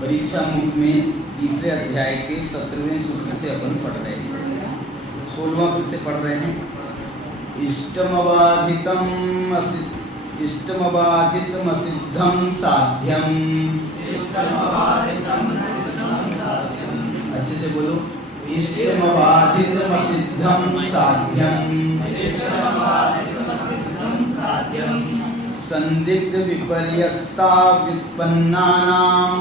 परीक्षा मुख में तीसरे अध्याय के 17वें सूत्र से अपन पढ़ रहे हैं। 16वां फिर से पढ़ रहे हैं। इष्टमबाधितमसिद्धं साध्यम। अच्छे से बोलो। इष्टमबाधितमसिद्धं साध्यम संदिग्ध विपर्यस्ता व्युत्पन्नानां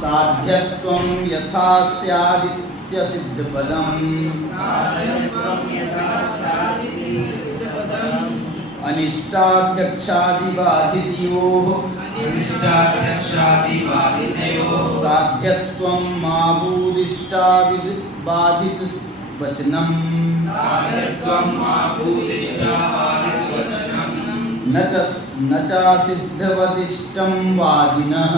साध्यत्वं यथा स्यादित्य सिद्धपदम् अनिष्टाध्यक्षादिबाधितयोः साध्यत्वं मा भूदिष्टाविबाधित वचनम् न च सिद्धवदिष्टं वादिनः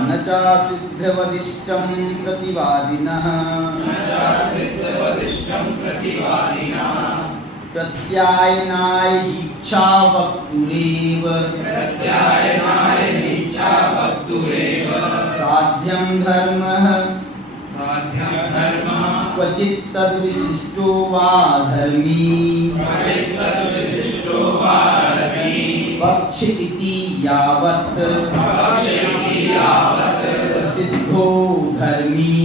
न च सिद्धवदिष्टं प्रतिवादिनः प्रत्यायनाय इच्छा वक्तुरेव साध्यं धर्मः क्वचित् तद्विशिष्टो वा धर्मी पक्ष इति यावत् प्रसिद्धो धर्मी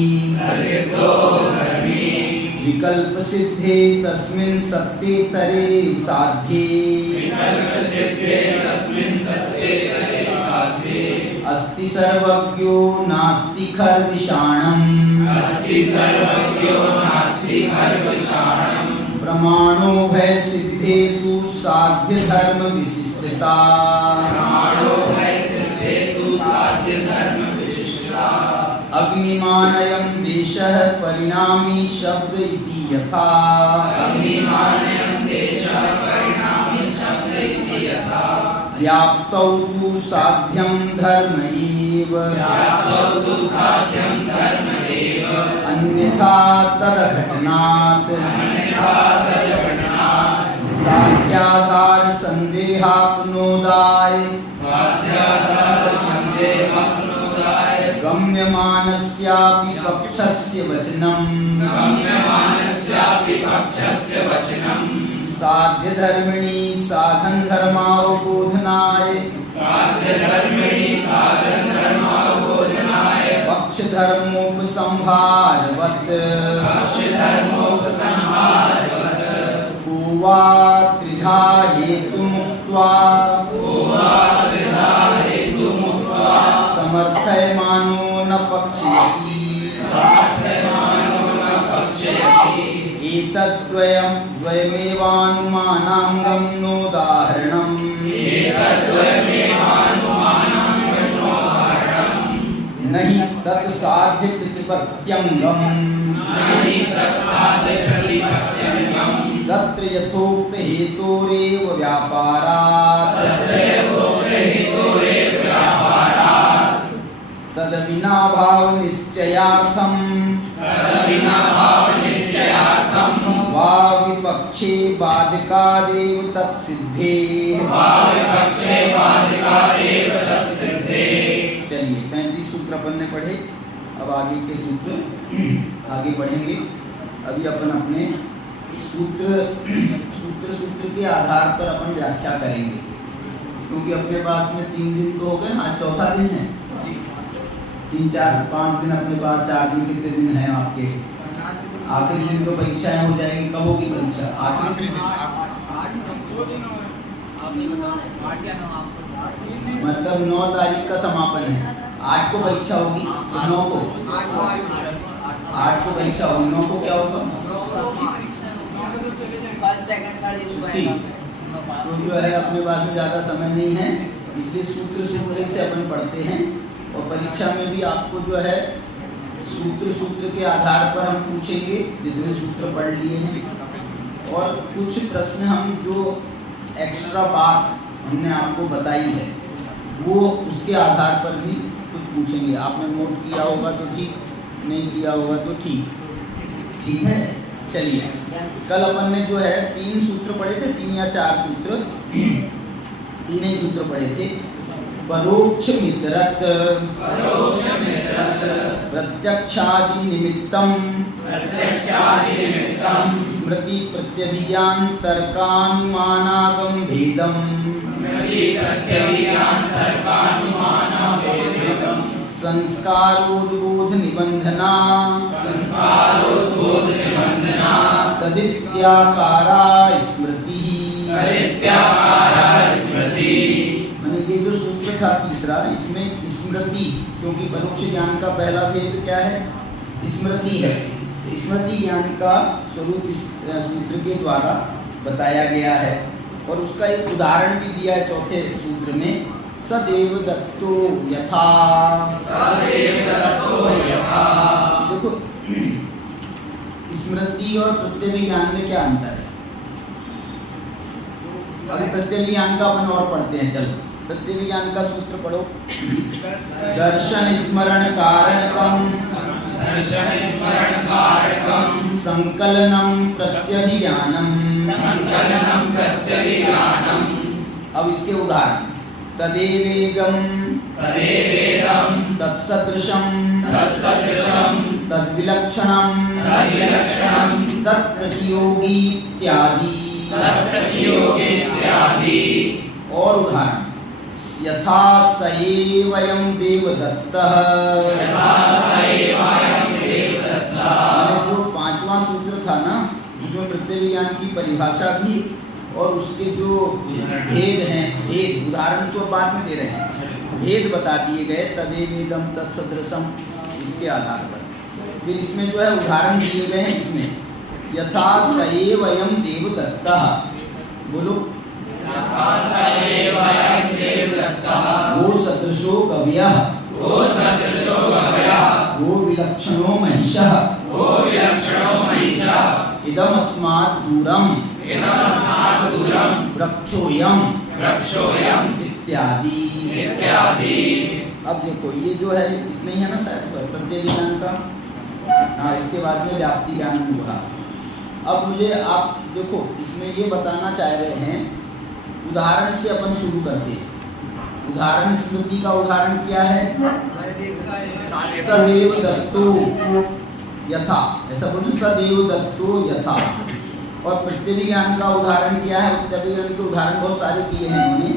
विकल्प सिद्धे तस्मिन् सत्येतरे साध्ये अस्ति सर्वज्ञो नास्ति खर्विषाणम् प्रमाणो भय सिद्धे तु साध्य धर्म विशिष्टता अग्निमानयं देशः परिणामी शब्द इति यथा व्याप्तौ तु साध्यं धर्म एव अन्यथा तदघटनात् साध्याधार संदेहाप्नोदाय गम्यमानस्यापि पक्षस्य वचनम् साध्य धर्मिणी साधन धर्मावबोधनाय पक्ष धर्मोपसंहारवत् पूवा त्रिधा हेतुमुक्त्वा समर्थयमानो न पक्षयति एतद्द्वयमेवानुमानाङ्गं नोदाहरणम् न हि तत् साध्य प्रतिपत्त्यङ्गम् तत्र यथोक्त हेतोरेव व्यापारात् तदविनाभाव निश्चयार्थं वा विपक्षे बाधकादेव तत्सिद्धे। चलिए 35 सूत्र अपन ने पढ़े। अब आगे के सूत्र आगे बढ़ेंगे। अभी अपन अपने सूत्र के आधार पर अपन व्याख्या करेंगे, क्योंकि अपने पास में 3 दिन तो हो गए, आज चौथा दिन है। 3, 4, 5 दिन अपने पास, 4 दिन कितने दिन हैं आपके? आखिरी दिन तो परीक्षाएं हो जाएगी। कब होगी परीक्षा? आखिरी दिन मतलब 9 तारीख का समापन है। 8 को परीक्षा होगी, 9 को 8 को परीक्षा होगी। 9 को क्या होगा? छुट्टी। तो जो है अपने पास में ज़्यादा समय नहीं है, इसलिए सूत्र से अपन पढ़ते हैं। और परीक्षा में भी आपको जो है सूत्र के आधार पर हम पूछेंगे, जितने सूत्र पढ़ लिए हैं। और कुछ प्रश्न हम जो एक्स्ट्रा बात हमने आपको बताई है वो उसके आधार पर भी कुछ पूछेंगे। आपने नोट किया होगा तो ठीक, नहीं किया होगा तो ठीक है। चलिए, कल अपन ने जो है 3 सूत्र पढ़े थे, 3 या 4 सूत्र, 3 ही सूत्र पढ़े थे। परोक्ष मित्रत प्रत्यक्षादि निमित्तम स्मृति प्रत्यभिज्ञान तर्कानुमानागम भेदम संस्कारोद्बोध निबंधना तदित्याकारा स्मृति। मैंने ये जो सूत्र था तीसरा, इसमें स्मृति, क्योंकि परोक्ष ज्ञान का पहला भेद क्या है? स्मृति है। स्मृति ज्ञान का स्वरूप इस सूत्र के द्वारा बताया गया है और उसका एक उदाहरण भी दिया है चौथे सूत्र में। सदेव दत्तो यथा। देखो स्मृति और प्रत्यभिज्ञान में क्या अंतर है? अभी प्रत्यभिज्ञान का अपन और पढ़ते हैं। चलो प्रत्यभिज्ञान का सूत्र पढ़ो। दर्शन स्मरण कारकम संकलनम प्रत्यभिज्ञानम। अब इसके उदाहरण। तदेवेगम तत्सदृशम तद्विलक्षणम तत्प्रतियोगी इत्यादि। और उदाहरण। यथा सएवयं देवदत्तः। जो 5वां सूत्र था ना, उसमें प्रत्यभिज्ञान की परिभाषा भी और उसके जो भेद हैं, भेद उदाहरण तो बाद में दे रहे हैं, भेद बता दिए गए। तदेवेदम तत्सदृशम, इसके आधार पर फिर इसमें जो है उदाहरण दिए गए हैं। इसमें यथा सएवयं देवदत्तः, बोलो। वो सदृशो गव्यः वो विलक्षणो महिषः इदमस्मात् दूरम वृक्षोऽयं इत्यादि। अब देखो ये जो है इतना ही है ना शायद प्रत्यभिज्ञान का। हाँ, इसके बाद में व्याप्ति ज्ञान होगा। अब मुझे आप देखो इसमें ये बताना चाह रहे हैं, उदाहरण से अपन शुरू करते हैं। उदाहरण स्मृति का उदाहरण क्या है? सदेव दत्तो यथा, ऐसा बोलो, सदेव दत्तो यथा। और प्रत्यभिज्ञान का उदाहरण क्या है? प्रत्यभिज्ञान के उदाहरण बहुत सारे किए हैं उन्होंने,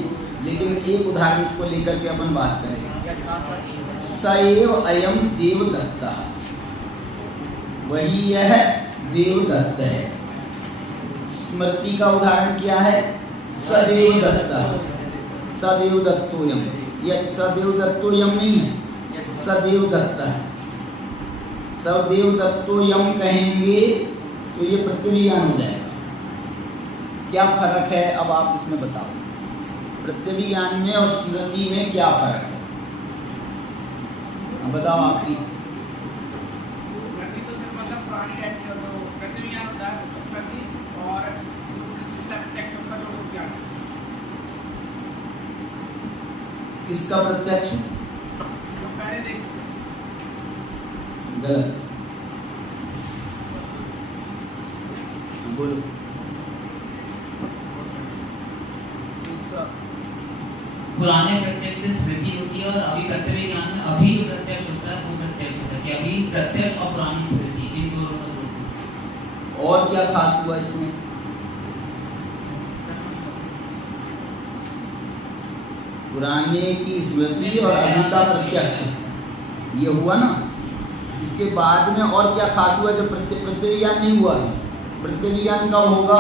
लेकिन एक उदाहरण इसको लेकर के अपन बात करेंगे। सएव अयम देवदत्तः, वही यह देवदत्त है। स्मृति का उदाहरण क्या है? सदेवदत्तः सदेवदत्तोयम। ये सदेवदत्तोयम नहीं है, सदेवदत्त है। सदेवदत्तोयम कहेंगे तो ये प्रत्यभिज्ञान हो जाएगा। क्या फर्क है अब आप इसमें बताओ, प्रत्यभिज्ञान में और स्मृति में क्या फर्क है? बताओ आखिरी। किसका प्रत्यक्ष? गलत, बोलो। पुराने प्रत्यक्ष से स्मृति होती है और अभी प्रत्यभिज्ञान में अभी जो प्रत्यक्ष होता है वो प्रत्यक्ष होता है कि अभी प्रत्यक्ष और पुरानी स्मृति इन दोनों में जोड़। और क्या खास हुआ इसमें? पुराने की स्मृति और अभी का प्रत्यक्ष, ये हुआ ना। इसके बाद में और क्या खास हुआ जब प्रत्यभिज्ञान नहीं हुआ? प्रत्यभिज्ञान का होगा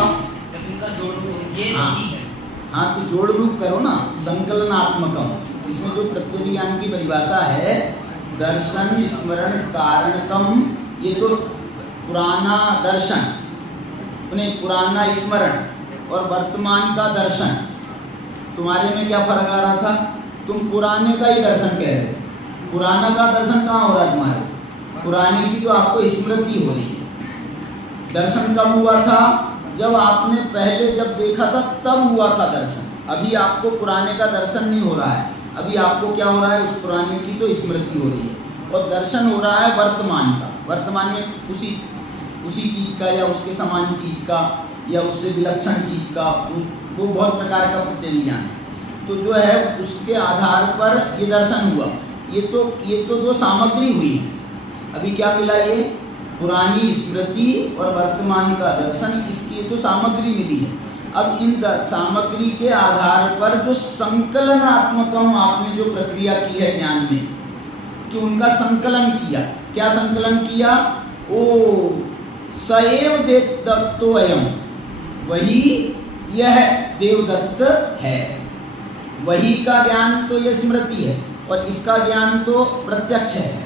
जब इनका जोड़ ये नहीं है। हाँ, तो जोड़ रूप करो ना, संकलनात्मकम। इसमें जो प्रत्यभिज्ञान की परिभाषा है, दर्शन स्मरण कारणकम, ये तो पुराना दर्शन, पुराना स्मरण और वर्तमान का दर्शन। तुम्हारे में क्या फर्क आ रहा था? तुम पुराने का ही दर्शन कह रहे थे। पुराना का दर्शन कहाँ हो रहा है तुम्हारे? पुराने की तो आपको स्मृति हो रही है। दर्शन कब हुआ था? जब आपने पहले जब देखा था तब हुआ था दर्शन। अभी आपको पुराने का दर्शन नहीं हो रहा है, अभी आपको क्या हो रहा है? उस पुराने की तो स्मृति हो रही है। और दर्शन हो रहा है वर्तमान का। वर्तमान में उसी चीज़ का या उसके समान चीज़ का या उससे विलक्षण चीज का, वो बहुत प्रकार का प्रत्यभिज्ञान है। तो जो है उसके आधार पर ये दर्शन हुआ। ये तो दो सामग्री हुई है। अभी क्या मिला, ये पुरानी स्मृति और वर्तमान का दर्शन, इसकी तो सामग्री मिली है। अब इन सामग्री के आधार पर जो संकलनात्मकम आपने जो प्रक्रिया की है ज्ञान में, कि उनका संकलन किया। क्या संकलन किया? ओ सएव देवदत्तो अयम, वही यह देवदत्त है। वही का ज्ञान तो ये स्मृति है और इसका ज्ञान तो प्रत्यक्ष है।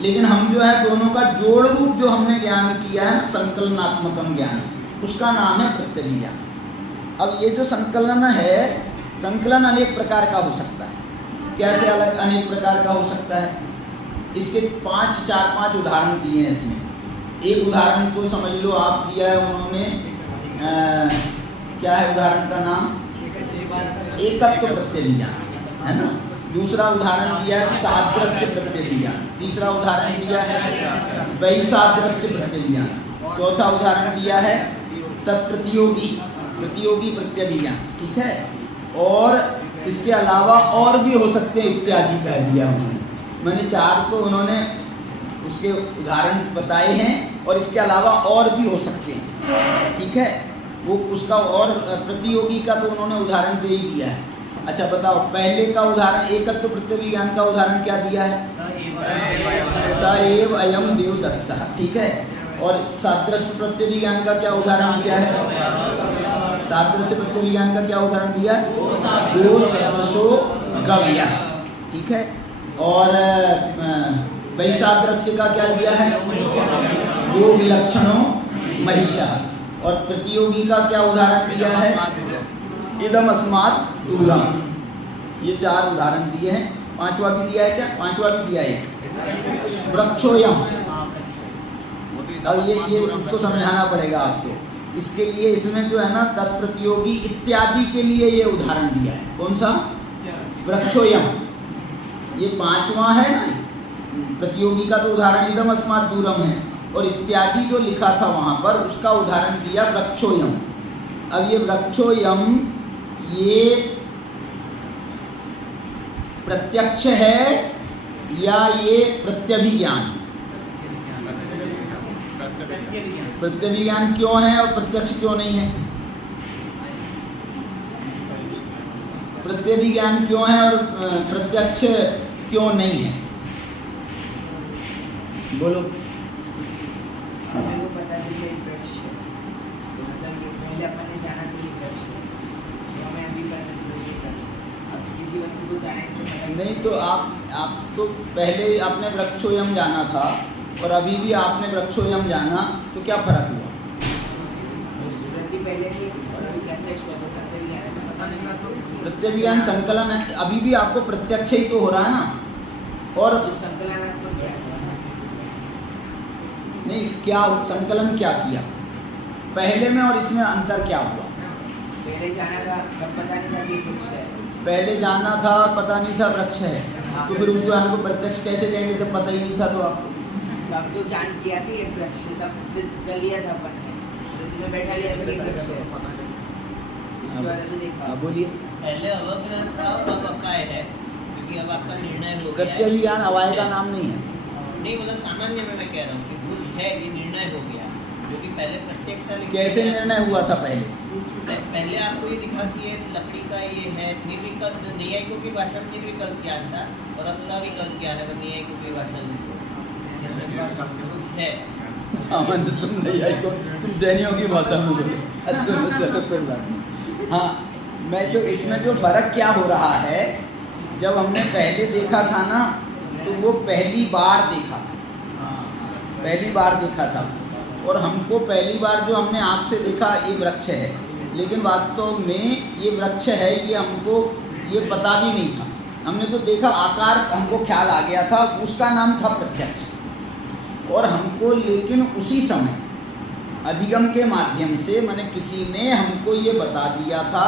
लेकिन हम जो है दोनों का जोड़ रूप जो हमने ज्ञान किया है, संकलनात्मकम ज्ञान, उसका नाम है प्रत्यभिज्ञान। अब ये जो संकलन है, संकलन अनेक प्रकार का हो सकता है। कैसे अलग अनेक प्रकार का हो सकता है? इसके 4-5 उदाहरण दिए हैं इसमें। एक उदाहरण तो समझ लो आप दिया है उन्होंने, क्या है उदाहरण का नाम? एकत्व प्रत्यभिज्ञान, है ना। दूसरा उदाहरण दिया है सादृश्य प्रत्यभिज्ञान। तीसरा उदाहरण दिया है वैसादृश्य प्रत्यभिज्ञान। चौथा उदाहरण दिया है तत्प्रतियोगी प्रत्यभिज्ञान, ठीक है। और इसके अलावा और भी हो सकते हैं इत्यादि कह दिया उन्होंने। मैंने 4 तो उन्होंने उसके उदाहरण बताए हैं और इसके अलावा और भी हो सकते हैं, ठीक है। वो उसका और प्रतियोगी का तो उन्होंने उदाहरण दे ही दिया है। अच्छा बताओ, पहले का उदाहरण एकत्व प्रत्यभिज्ञान का उदाहरण क्या दिया है? स एव अयम देवदत्तः, ठीक है। और सादृश्य प्रत्यभिज्ञान का क्या उदाहरण दिया है? सादृश्य प्रत्यभिज्ञान का क्या उदाहरण दिया? दो सदृशो गव्यः, ठीक है। और वैसादृश्य का क्या दिया है? दो विलक्षणो महिषः। और प्रतियोगी का क्या उदाहरण दिया है? इदम अस्मात् दूरम। ये 4 उदाहरण दिए हैं। 5वां भी दिया है क्या? 5वां भी दिया है वृक्षोयम। अब ये इसको समझाना पड़ेगा आपको। इसके लिए इसमें जो है ना तत्प्रतियोगी इत्यादि के लिए ये उदाहरण दिया है। कौन सा? वृक्षोयम। ये 5वां है ना। प्रतियोगी का तो उदाहरण इदम अस्मात् दूरम है और इत्यादि जो लिखा था वहां पर उसका उदाहरण दिया वृक्षोयम। अब ये वृक्षोयम ये प्रत्यक्ष है या ये प्रत्यभिज्ञान? प्रत्यभिज्ञान क्यों है और प्रत्यक्ष क्यों नहीं है? प्रत्यभिज्ञान क्यों है और प्रत्यक्ष क्यों नहीं है? बोलो। हमें को पता चलिए एक वृक्ष है, तो मतलब ये पहले अपन ने जाना कि ये वृक्ष है, तो हमें अभी पता चला ये वृक्ष है। अब किसी वस्तु को जानेंगे तो पता नहीं, तो आप तो पहले आपने वृक्षोयम जाना था और अभी भी आपने वृक्षोयम जाना, तो क्या फर्क हुआ? तो स्मृति पहले थी और अभी प्रत्यक्ष हुआ, तो प्रत्यभिज्ञान में पता नहीं था। प्रत्यभिज्ञान संकलन है, अभी भी आपको प्रत्यक्ष ही तो हो रहा है ना। और इस संकलनात्मक क्या है? नहीं, क्या संकलन क्या किया पहले में और इसमें अंतर क्या हुआ? पहले जाना था तब पता नहीं था कि ये वृक्ष है। पहले जाना था और पता नहीं था वृक्ष है, तो फिर उसको हमको प्रत्यक्ष कैसे कहेंगे जब पता ही नहीं था? तो आपको तब तो जान किया कि ये वृक्ष है, तब सिद्ध कर लिया था अपन ने, स्मृति में बैठा लिया था कि वृक्ष है। उसके बाद अभी देखा। बोलिए। पहले अवग्रह था और अब अकाय है, क्योंकि अब आपका निर्णय हो गया है। प्रत्यभिज्ञान अवाय का नाम नहीं है। नहीं, मतलब सामान्य में मैं कह रहा हूँ कि भूल है, ये निर्णय हो गया, जो कि पहले प्रत्यक्ष था। लेकिन कैसे निर्णय हुआ था पहले? पहले आपको ये दिखा कि ये लकड़ी का ये है निर्विकल्प, न्यायिकों की भाषा में निर्विकल्प ज्ञान था और अब सविकल्प ज्ञान है, न्यायिकों की भाषा है। सामान्य तुम नहीं आई को तुम जैनियों की भाषा में बोले। अच्छा चलो कोई बात नहीं। हाँ, मैं जो इसमें जो फर्क क्या हो रहा है, जब हमने पहले देखा था ना तो वो पहली बार देखा था, पहली बार देखा था। और हमको पहली बार जो हमने आँख से देखा ये वृक्ष है, लेकिन वास्तव में ये वृक्ष है ये हमको ये पता भी नहीं था। हमने तो देखा, आकार हमको ख्याल आ गया था, उसका नाम था प्रत्यक्ष। और हमको लेकिन उसी समय अधिगम के माध्यम से मैंने किसी ने हमको ये बता दिया था,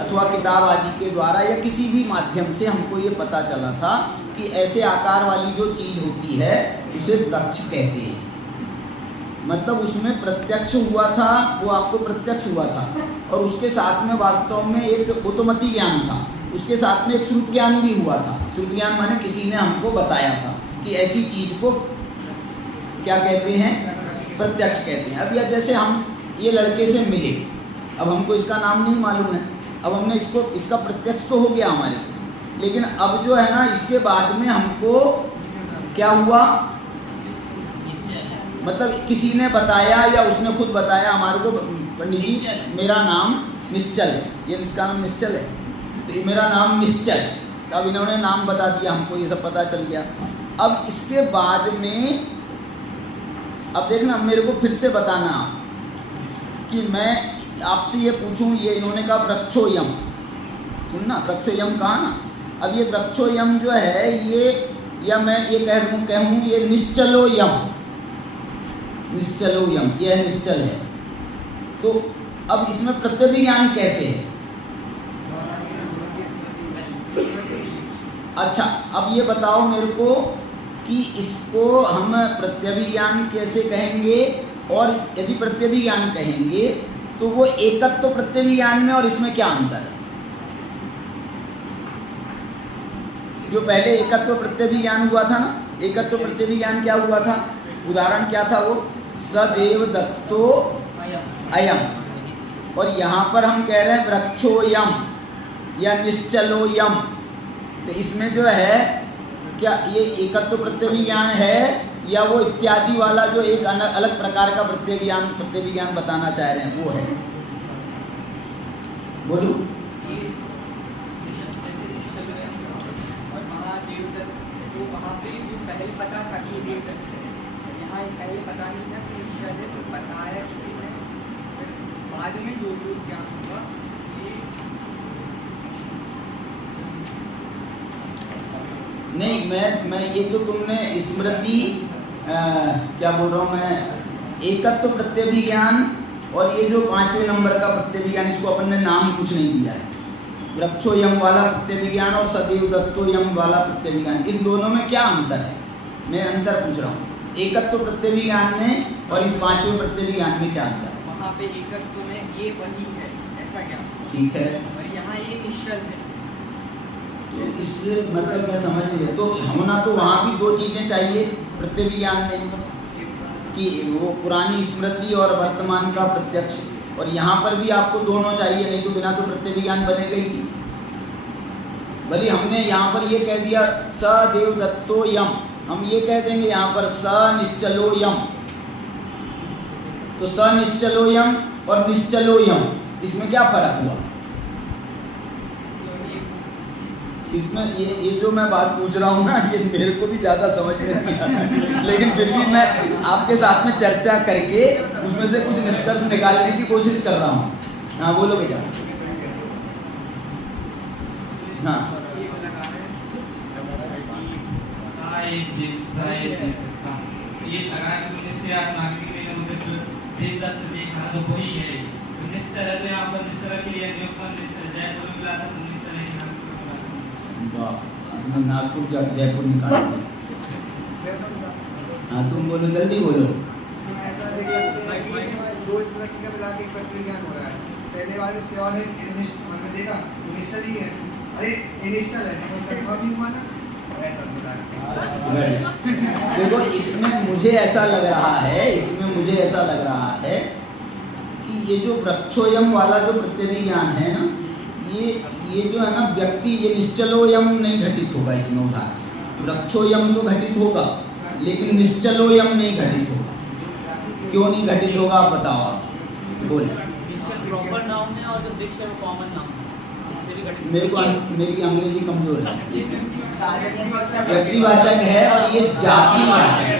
अथवा किताब आदि के द्वारा या किसी भी माध्यम से हमको ये पता चला था कि ऐसे आकार वाली जो चीज़ होती है उसे वृक्ष कहते हैं। मतलब उसमें प्रत्यक्ष हुआ था, वो आपको प्रत्यक्ष हुआ था, और उसके साथ में वास्तव में एक उत्तमति ज्ञान था, उसके साथ में एक श्रुत ज्ञान भी हुआ था। श्रुत ज्ञान माने किसी ने हमको बताया था कि ऐसी चीज को क्या कहते हैं, प्रत्यक्ष कहते हैं। अब या जैसे हम ये लड़के से मिले, अब हमको इसका नाम नहीं मालूम है, अब हमने इसका प्रत्यक्ष तो हो गया हमारे को, लेकिन अब जो है ना इसके बाद में हमको क्या हुआ, मतलब किसी ने बताया या उसने खुद बताया हमारे को, पंडित जी मेरा नाम निश्चल है, ये इसका नाम निश्चल है, तो ये मेरा नाम निश्चल है। तो अब इन्होंने नाम बता दिया, हमको ये सब पता चल गया। अब इसके बाद में अब देखना मेरे को फिर से बताना कि मैं आपसे ये पूछूं, ये इन्होंने कहा वृक्षोयम, सुनना वृक्षोयम कहा ना, अब ये वृक्षोयम जो है ये, या मैं ये कहूँ ये निश्चलोयम, निश्चलोयम यह निश्चल है। तो अब इसमें प्रत्यभिज्ञान कैसे है? अच्छा अब ये बताओ मेरे को कि इसको हम प्रत्यभिज्ञान कैसे कहेंगे, और यदि प्रत्यभिज्ञान कहेंगे तो वो एकत्व प्रत्यभिज्ञान में और इसमें क्या अंतर है? जो पहले एकत्व प्रत्यभिज्ञान हुआ था ना, एकत्व प्रत्यभिज्ञान क्या हुआ था, उदाहरण क्या था वो, सदेव दत्तो अयम, और यहाँ पर हम कह रहे हैं वृक्षोयम या निश्चलोयम। तो इसमें जो है क्या ये एकत्व प्रत्यभिज्ञान है या वो इत्यादि वाला जो एक अलग प्रकार का प्रत्यभिज्ञान बताना चाह रहे हैं वो है? बोलो। और महादेव जो वहाँ पे जो पहले पता था कि ये देवदत्त है, यहाँ पहले पता नहीं था कि निश्चल है, तो बताया किसी ने, फिर बाद में जो जो ज्ञान होगा, इसलिए नहीं मैं ये तो तुमने स्मृति क्या बोल रहा हूँ मैं, एकत्व प्रत्यभिज्ञान और ये जो 5वें नंबर का प्रत्यभिज्ञान, इसको अपन ने नाम कुछ नहीं दिया है, वृक्षोयम वाला प्रत्यभिज्ञान और सदैव दत्तोयम वाला प्रत्यभिज्ञान, इस दोनों में क्या अंतर है? मैं अंतर पूछ रहा हूँ, एकत्व प्रत्यभिज्ञान में और इस 5वें प्रत्यभिज्ञान में क्या अंतर है? वहाँ पे एकत्व में ये वही है ऐसा ज्ञान, ठीक है, और यहाँ ये निश्चल है। तो इस मतलब मैं समझ लिया, तो होना तो वहाँ भी दो चीज़ें चाहिए प्रत्यभिज्ञान में, कि वो पुरानी स्मृति और वर्तमान का प्रत्यक्ष, और यहाँ पर भी आपको दोनों चाहिए, नहीं तो बिना तो प्रत्यभिज्ञान बनेगा ही नहीं। भले हमने यहाँ पर ये कह दिया सदेव दत्तो यम, हम ये कह देंगे यहाँ पर स निश्चलोयम, तो स निश्चलोयम और निश्चलोयम इसमें क्या फर्क हुआ? इसमें ये जो मैं बात पूछ रहा हूँ ना, ये मेरे को भी ज़्यादा समझ में नहीं आ रहा, लेकिन फिर भी मैं आपके साथ में चर्चा करके उसमें से कुछ निष्कर्ष निकालने की कोशिश कर रहा हूँ। हाँ बोलो बेटा। हाँ ये लगा कि निश्चय आत्मा की मैंने उसे देवदत्त देखा तो वही है, निश्चय है, तो यहाँ पर निश्चय के लिए जो अपन निश्चय जयपुर में मिला था, निश्चय है कि नागपुर जा जयपुर निकाल दिया। हाँ तुम बोलो, जल्दी बोलो। ऐसा देख सकते हैं कि दो स्मृति का मिला के प्रत्यभिज्ञान हो रहा है। पहले वाले स्योर है, हमने देखा निश्चल ही है, अरे निश्चल है, कंफर्म ही हुआ ना, ऐसा देखो इसमें मुझे ऐसा लग रहा है, इसमें मुझे ऐसा लग रहा है कि ये जो वृक्षोयम वाला जो प्रत्यभिज्ञान है ना, ये जो है ना व्यक्ति, ये निश्चलोयम नहीं घटित होगा इसमें। उदाहरण वृक्षोयम तो घटित होगा, लेकिन निश्चलोयम नहीं घटित होगा। क्यों नहीं घटित होगा आप बताओ, आप बोले। निश्चल प्रॉपर नाउन है और जो वृक्ष है वो कॉमन नाउन है, इससे भी घटित। मेरी अंग्रेजी कमजोर है। व्यक्तिवाचक है और ये जातिवाचक है,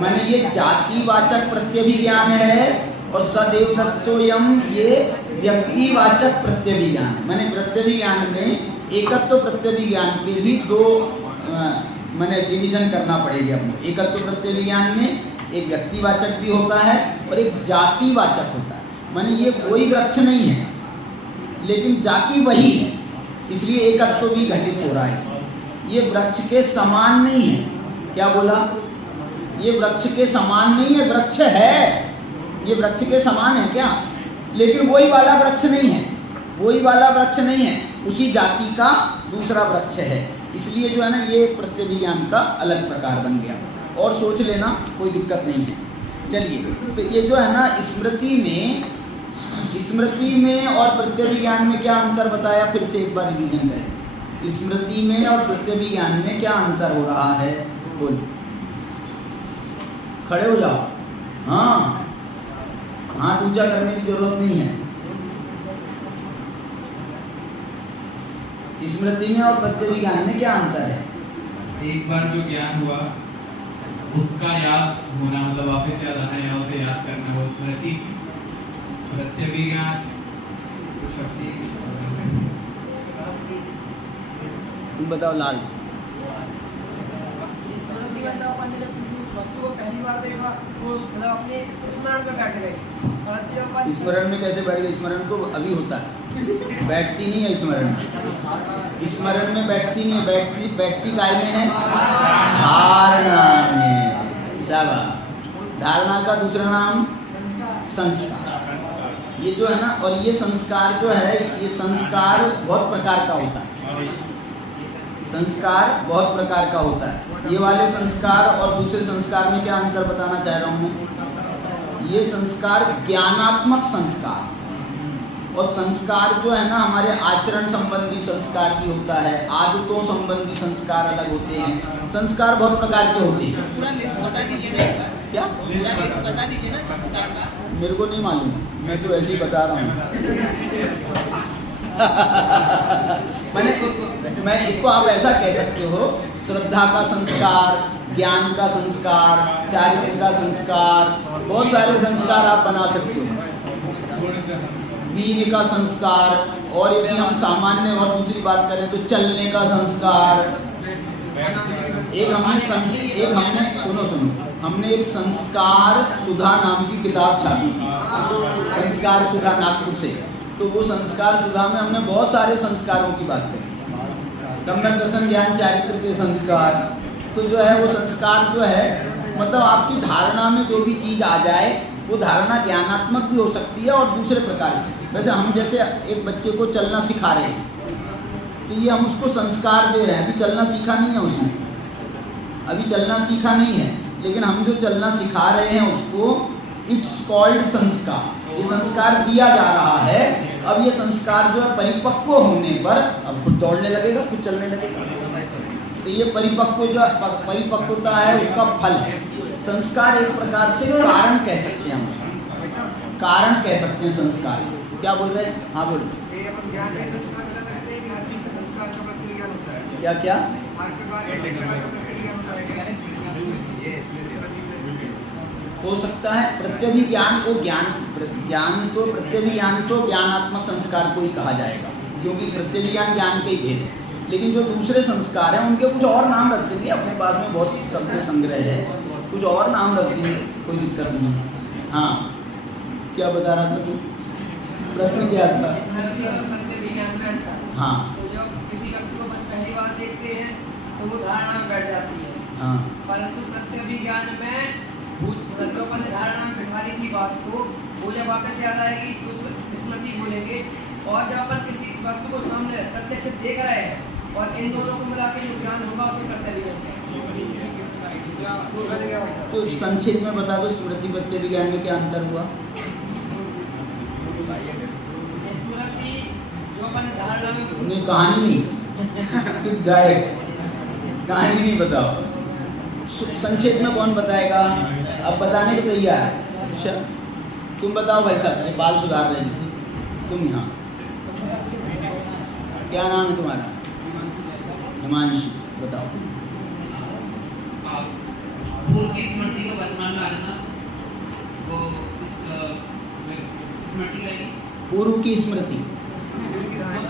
माने ये जातिवाचक प्रत्यभिज्ञान है, और सदैव दत्तोयम ये व्यक्तिवाचक प्रत्यभिज्ञान है। माने प्रत्यभिज्ञान में एकत्व प्रत्यभिज्ञान के भी दो माने डिवीजन करना पड़ेगा हमको। एकत्व प्रत्यभिज्ञान में एक व्यक्तिवाचक भी होता है और एक जातिवाचक होता है। माने ये कोई वृक्ष नहीं है, लेकिन जाति वही है, इसलिए एकत्व भी घटित हो रहा है इसमें। ये वृक्ष के समान नहीं है। क्या बोला? ये वृक्ष के समान नहीं है, वृक्ष है, ये वृक्ष के समान है क्या, लेकिन वही वाला वृक्ष नहीं है, वही वाला वृक्ष नहीं है, उसी जाति का दूसरा वृक्ष है। इसलिए जो है ना ये प्रत्यभिज्ञान का अलग प्रकार बन गया, और सोच लेना कोई दिक्कत नहीं है। चलिए, तो ये जो है ना स्मृति में और प्रत्यभिज्ञान में क्या अंतर बताया, फिर से एक बार रिवीजन करें। स्मृति में और प्रत्यभिज्ञान में क्या अंतर हो रहा है, बोल, खड़े हो जाओ, हाँ, हाथ ऊंचा करने की जरूरत नहीं है। स्मृति में और प्रत्यभिज्ञान में क्या अंतर है? एक बार जो ज्ञान हुआ उसका याद होना, मतलब वापस याद आना या उसे याद करना, वो स्मृति। प्रत्यभिज्ञान शक्ति। तुम बताओ लाल। स्मृति में तो अपन जब किसी वस्तु को पहली बार देखा तो मतलब अपने स्मरण में बैठ गए, और जब अपन स्मरण में कैसे बैठ गए? स्मरण तो अभी होता है, बैठती नहीं है स्मरण में, स्मरण में बैठती नहीं है, बैठती काय में है? धारणा में। शाबाश। धारणा का दूसरा नाम संस्कार। ये जो है ना, और ये संस्कार जो है, ये संस्कार बहुत प्रकार का होता है, संस्कार बहुत प्रकार का होता है। ये वाले संस्कार और दूसरे संस्कार में क्या अंतर बताना चाह रहा हूँ मैं? ये संस्कार ज्ञानात्मक संस्कार, और संस्कार जो है ना हमारे आचरण संबंधी संस्कार भी होता है, आदतों संबंधी संस्कार अलग होते हैं। संस्कार बहुत प्रकार के होते हैं। पूरा लिस्ट बता दीजिए ना एक बार। क्या पूरा लिस्ट बता दीजिए ना संस्कार का। मेरे को नहीं मालूम, मैं तो ऐसे ही बता रहा हूँ। मैं इसको आप ऐसा कह सकते हो, श्रद्धा का संस्कार, ज्ञान का संस्कार, चारित्र का संस्कार, बहुत सारे संस्कार आप बना सकते हो। वीर्य का संस्कार, और यदि हम सामान्य और दूसरी बात करें तो चलने का संस्कार। एक हमने एक संस्कार सुधा नाम की किताब छापी थी, संस्कार सुधा नागपुर से। तो वो संस्कार सुधा में हमने बहुत सारे संस्कारों की बात करी, सम्यक दर्शन ज्ञान चारित्र के संस्कार। तो जो है वो संस्कार जो है, मतलब आपकी धारणा में जो भी चीज़ आ जाए, वो धारणा ज्ञानात्मक भी हो सकती है और दूसरे प्रकार की। वैसे हम जैसे एक बच्चे को चलना सिखा रहे हैं, तो ये हम उसको संस्कार दे रहे हैं। अभी चलना सीखा नहीं है उसने, अभी चलना सीखा नहीं है, लेकिन हम जो चलना सिखा रहे हैं उसको इट्स कॉल्ड संस्कार। ये संस्कार दिया जा रहा है। अब ये संस्कार जो है परिपक्व होने पर अब खुद दौड़ने लगेगा, खुद चलने लगेगा। तो ये परिपक्वता है, उसका फल है। संस्कार एक प्रकार से कारण कह सकते हैं हम उसको, कारण कह सकते हैं संस्कार। क्या बोल रहे हैं? हाँ बोलो। ये अपन ज्ञान में संस्कार बता सकते हैं कि हर चीज का संस्कार का प्रक्रिया होता है। क्या क्या? हर प्रकार का संस्कार का प्रक्रिया होता है। ये हो सकता है प्रत्यभिज्ञान को प्रत्यभिज्ञान तो ज्ञानात्मक संस्कार को ही कहा जाएगा, क्योंकि प्रत्यभिज्ञान ज्ञान के ही भेद है। लेकिन जो दूसरे संस्कार हैं उनके कुछ और नाम रख देंगे, अपने पास में बहुत शब्द संग्रह है, कुछ और नाम रख देंगे, कोई दिक्कत नहीं। हाँ, क्या बता रहा था तू? प्रश्न क्या था? हाँ तो जब किसी वस्तु को पहली बार देखते हैं तो वो धारणा में बैठ जाती है, हाँ परंतु प्रत्यभिज्ञान में जो अपन ने धारणा में बिठा ली थी बात को, वो जब वापस याद आएगी तो उसको स्मृति बोलेंगे। और जब अपन किसी वस्तु को सामने प्रत्यक्ष देख रहे हैं और इन दोनों को मिला के जो ज्ञान होगा उसे प्रत्यभिज्ञान कहते हैं। तो संक्षेप में बता दो, स्मृति प्रत्यभिज्ञान में क्या अंतर हुआ? स्मृति जो अपन धारणा में नहीं, कहानी नहीं, सिर्फ डायरेक्ट कहानी नहीं बताओ। संक्षेप में कौन बताएगा? अब बताने को तैयार है। अच्छा तुम बताओ भाई साहब, ये बाल सुधार रहे हैं तुम यहाँ, क्या नाम है तुम्हारा? हिमांशु, बताओ। पूर्व की स्मृति को वर्तमान में आना, वो स्मृति रहेगी। पूर्व की स्मृति,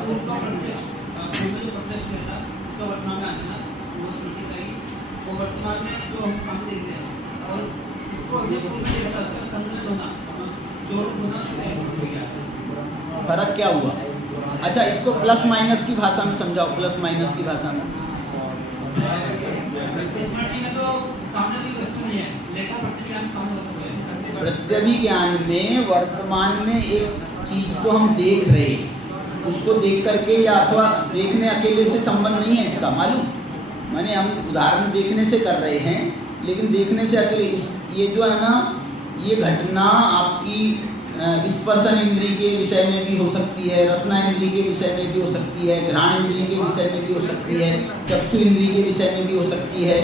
उसका प्रत्यक्ष था, उसका वर्तमान में आना, वो स्मृति रहेगी। वो वर्तमान में जो हम सामने देखते हैं और इसको अभी पूर्व में देखा, उसका संतुलन होना, जोड़ होना हो गया। फर्क क्या हुआ? अच्छा इसको प्लस माइनस की भाषा में समझाओ, प्लस माइनस की भाषा में। स्मृति में तो सामने कोई वस्तु नहीं है, लेकिन प्रत्यभिज्ञान सामने वस्तु है। प्रत्यभिज्ञान में वर्तमान में एक चीज को हम देख रहे हैं, उसको देख करके या अथवा देखने अकेले से संबंध नहीं है इसका, मालूम? माने हम उदाहरण देखने से कर रहे हैं, लेकिन देखने से अकेले ये जो है ना, ये घटना आपकी स्पर्शन इंद्रिय के विषय में भी हो सकती है, रसना इंद्रिय के विषय में भी हो सकती है, घ्राण इंद्रिय के विषय में भी हो सकती है, चक्षु इंद्रिय के विषय में भी हो सकती है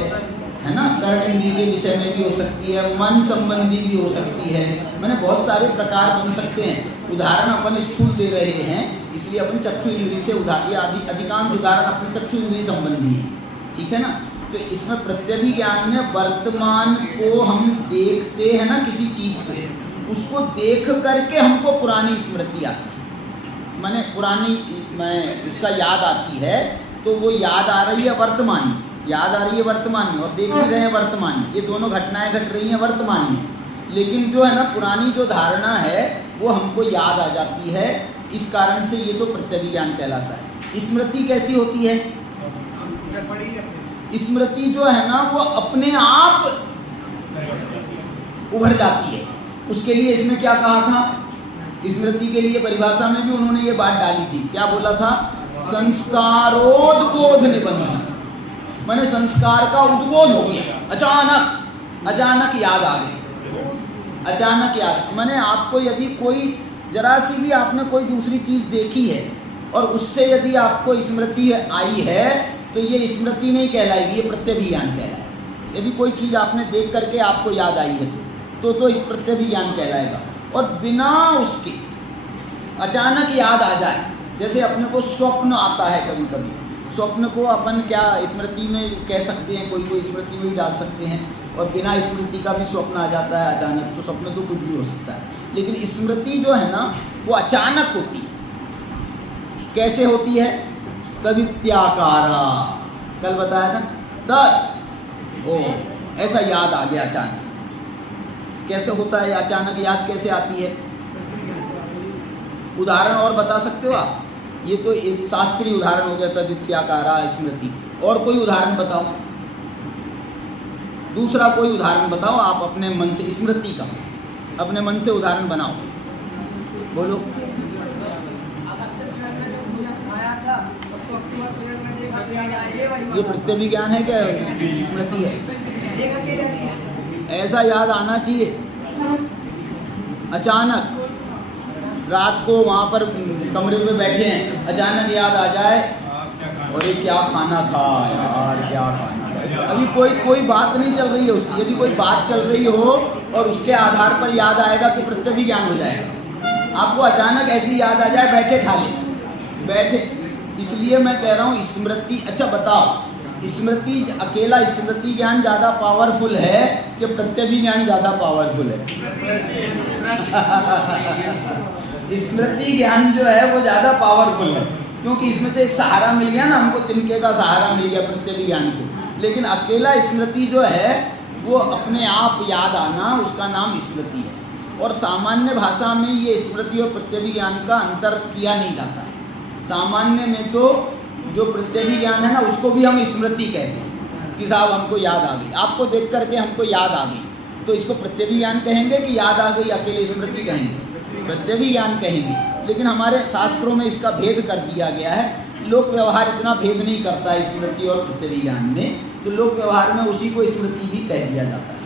ना, कर्ण इंद्रिय के विषय में भी हो सकती है, मन संबंधी भी हो सकती है। मैंने बहुत सारे प्रकार बन सकते हैं। उदाहरण अपन स्थूल दे रहे हैं, इसलिए अपन चक्षु इंद्रिय से अधिकांश उदाहरण अपने चक्षु इंद्रिय संबंधी है, ठीक है ना। तो इसमें प्रत्यभिज्ञान में वर्तमान को हम देखते हैं ना, किसी चीज को, उसको देख करके हमको पुरानी स्मृति आती है, माने पुरानी उसका याद आती है, तो वो याद आ रही है वर्तमान में, याद आ रही है वर्तमान में, और देख भी रहे हैं वर्तमान में। ये दोनों घटनाएं घट रही हैं वर्तमान में, लेकिन जो है ना पुरानी जो धारणा है वो हमको याद आ जाती है। इस कारण से ये तो प्रत्यभिज्ञान कहलाता है। स्मृति कैसी होती है? स्मृति जो है ना वो अपने आप उभर जाती है। उसके लिए इसमें क्या कहा था? स्मृति के लिए परिभाषा में भी उन्होंने ये बात डाली थी। क्या बोला था? संस्कारोद्बोध निबंधन, माने संस्कार का उद्बोध हो गया, अचानक याद आ गई, अचानक याद। माने आपको यदि कोई जरा सी भी आपने कोई दूसरी चीज देखी है और उससे यदि आपको स्मृति आई है, तो ये स्मृति नहीं कहलाएगी, ये प्रत्यभिज्ञान कहलाएगा। यदि कोई चीज आपने देख करके आपको याद आई है तो इस प्रत्यभिज्ञान कहलाएगा। और बिना उसके अचानक याद आ जाए, जैसे अपने को स्वप्न आता है, कभी कभी स्वप्न को अपन क्या स्मृति में कह सकते हैं, कोई स्मृति में भी डाल सकते हैं, और बिना स्मृति का भी स्वप्न आ जाता है अचानक। तो स्वप्न तो कुछ भी हो सकता है, लेकिन स्मृति जो है ना वो अचानक होती है। कैसे होती है? तदित्याकारा, कल बताया था, ऐसा याद आ गया अचानक। कैसे होता है अचानक याद, कैसे आती है? उदाहरण और बता सकते हो आप? ये तो एक शास्त्रीय उदाहरण हो गया, तदित्याकारा स्मृति। और कोई उदाहरण बताओ, दूसरा कोई उदाहरण बताओ आप अपने मन से, स्मृति का अपने मन से उदाहरण बनाओ, बोलो। ये प्रत्यभिज्ञान है क्या स्मृति है? ऐसा याद आना चाहिए अचानक। रात को वहाँ पर कमरे में बैठे हैं, अचानक याद आ जाए, और ये क्या खाना था यार, क्या खाना था। अभी कोई बात नहीं चल रही है उसकी, यदि कोई बात चल रही हो और उसके आधार पर याद आएगा तो प्रत्यभिज्ञान हो जाएगा। आपको अचानक ऐसी याद आ जाए, बैठे ठाले बैठे। इसलिए मैं कह रहा हूँ स्मृति। अच्छा बताओ, स्मृति अकेला स्मृति ज्ञान ज़्यादा पावरफुल है कि प्रत्यभिज्ञान ज़्यादा पावरफुल है? स्मृति ज्ञान जो है वो ज़्यादा पावरफुल है, क्योंकि इसमें तो एक सहारा मिल गया ना हमको, तिनके का सहारा मिल गया प्रत्यभिज्ञान को। लेकिन अकेला स्मृति जो है वो अपने आप याद आना, उसका नाम स्मृति है। और सामान्य भाषा में ये स्मृति और प्रत्यभिज्ञान का अंतर किया नहीं जाता है। सामान्य में तो जो प्रत्यभिज्ञान है ना उसको भी हम स्मृति कहते हैं कि साहब हमको याद आ गई, आपको देख करके हमको याद आ गई, तो इसको प्रत्यभिज्ञान कहेंगे कि याद आ गई अकेले स्मृति कहेंगे? प्रत्यभिज्ञान कहेंगे। लेकिन हमारे शास्त्रों में इसका भेद कर दिया गया है। लोक व्यवहार इतना भेद नहीं करता है स्मृति और प्रत्यभिज्ञान में, तो लोक व्यवहार में उसी को स्मृति भी कह दिया जाता है।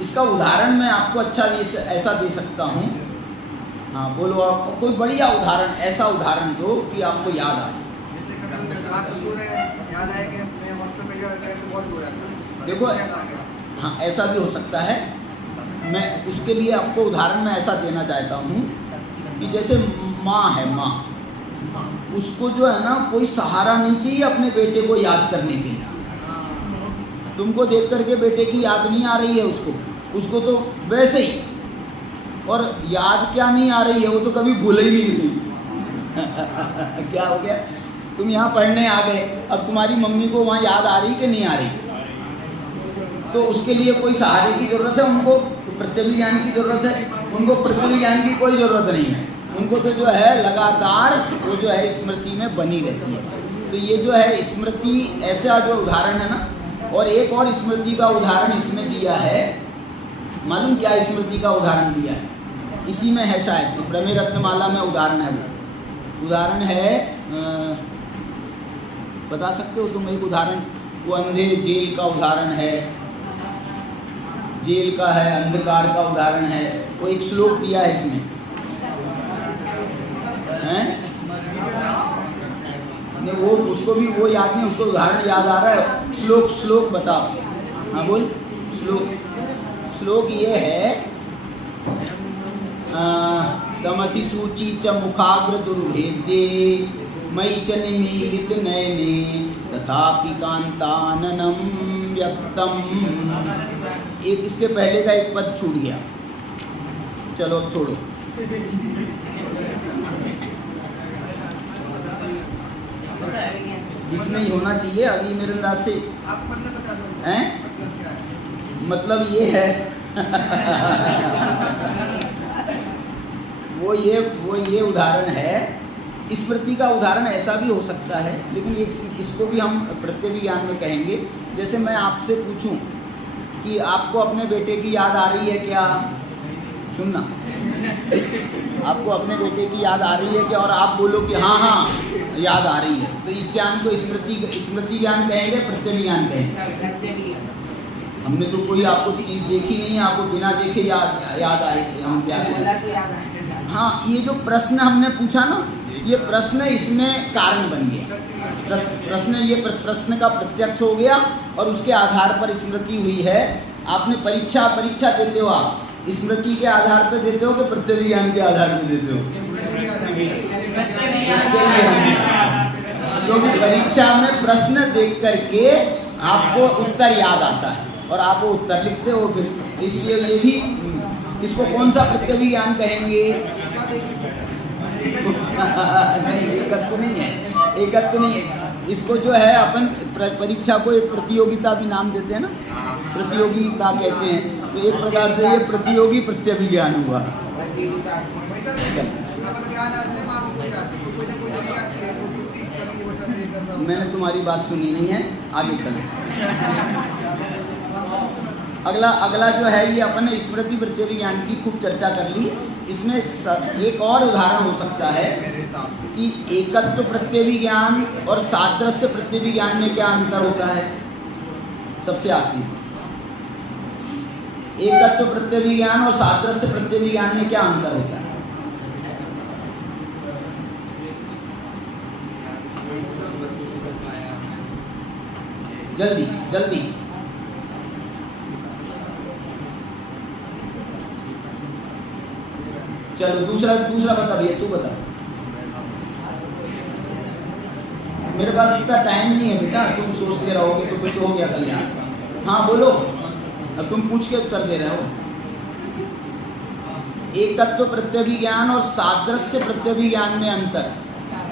इसका उदाहरण मैं आपको अच्छा ऐसा दे सकता हूँ। हाँ बोलो, आप कोई बढ़िया उदाहरण, ऐसा उदाहरण दो कि आपको याद आ जाए। याद आए कि मैं हॉस्टल में तो बहुत हो जाता। देखो हाँ ऐसा भी हो सकता है। मैं उसके लिए आपको उदाहरण में ऐसा देना चाहता हूँ कि जैसे माँ है, माँ, उसको जो है ना कोई सहारा नहीं चाहिए अपने बेटे को याद करने के लिए। तुमको देख करके बेटे की याद नहीं आ रही है उसको तो वैसे ही, और याद क्या नहीं आ रही है, वो तो कभी भूल ही नहीं रही। क्या हो गया, तुम यहाँ पढ़ने आ गए, अब तुम्हारी मम्मी को वहाँ याद आ रही कि नहीं आ रही? तो उसके लिए कोई सहारे की ज़रूरत है, उनको प्रत्यभिज्ञान की ज़रूरत है? उनको प्रत्यभिज्ञान की कोई ज़रूरत नहीं है। उनको तो जो है लगातार वो जो है स्मृति में बनी रहती है। तो ये जो है स्मृति, ऐसा जो उदाहरण है ना, और एक और स्मृति का उदाहरण इसमें दिया है। मालूम क्या स्मृति का उदाहरण दिया है? इसी में है शायद, तो प्रमेय रत्नमाला में उदाहरण है। वो उदाहरण है, बता सकते हो तुम एक उदाहरण? वो अंधे जेल का उदाहरण है, जेल का है, अंधकार का उदाहरण है। वो एक श्लोक दिया है इसमें, हैं? नहीं, वो उसको भी वो याद नहीं, उसको उदाहरण याद आ रहा है। श्लोक बताओ। हाँ बोल। श्लोक ये है, तमसि सूची च मुखाग्र दुर्भेद्ये मयि च निमीलित नयने तथापि कांताननं व्यक्तम्। एक इसके पहले का एक पद छूट गया, चलो अब छोड़ो। इसमें ही होना चाहिए अभी मेरे अंदाज से। आप मतलब बता दो, हैं? मतलब क्या है? मतलब ये है वो ये उदाहरण है। स्मृति का उदाहरण ऐसा भी हो सकता है, लेकिन इसको भी हम प्रत्यभिज्ञान में कहेंगे। जैसे मैं आपसे पूछूं कि आपको अपने बेटे की याद आ रही है क्या? सुनना, आपको अपने बेटे की याद आ रही है क्या? और आप बोलो कि हाँ हाँ याद आ रही है, तो इस ज्ञान को स्मृति ज्ञान कहेंगे, प्रत्यभिज्ञान कहेंगे। हमने तो कोई आपको चीज़ देखी नहीं है, आपको बिना देखे याद आए, हम क्या करें? हाँ, ये जो प्रश्न हमने पूछा ना, ये प्रश्न इसमें कारण बन गया। प्रश्न का प्रत्यक्ष हो गया और उसके आधार पर स्मृति हुई है। आपने परीक्षा देते हो, आप स्मृति के आधार पर देते हो कि प्रत्यभिज्ञान के आधार पर देते हो? क्योंकि परीक्षा में प्रश्न देख करके आपको उत्तर याद आता है और आप वो उत्तर लिखते हो फिर। इसलिए ये भी, इसको कौन सा प्रत्यभिज्ञान कहेंगे? नहीं, एकत्व नहीं है। इसको जो है अपन परीक्षा को एक प्रतियोगिता भी नाम देते हैं ना, प्रतियोगिता कहते हैं। तो एक प्रकार से ये प्रतियोगी प्रत्यभिज्ञान हुआ। मैंने तुम्हारी बात सुनी नहीं है, आगे चलो। अगला जो है, ये अपन ने स्मृति प्रत्यभिज्ञान की खूब चर्चा कर ली। इसमें एक और उदाहरण हो सकता है कि एकत्व प्रत्यभिज्ञान और सादृश्य प्रत्यभिज्ञान में क्या अंतर होता है। सबसे आखिरी, एकत्व प्रत्यभिज्ञान और सादृश्य प्रत्यभिज्ञान में क्या अंतर होता है? जल्दी। चलो दूसरा बता भैया, तू बता। मेरे पास इतना टाइम नहीं है बेटा, तुम सोचते रहोगे तो फिर तो हो गया कल्याण। हाँ बोलो, अब तुम पूछ के उत्तर दे रहे हो। एकत्व प्रत्यभिज्ञान और सादृश्य प्रत्यभिज्ञान में अंतर,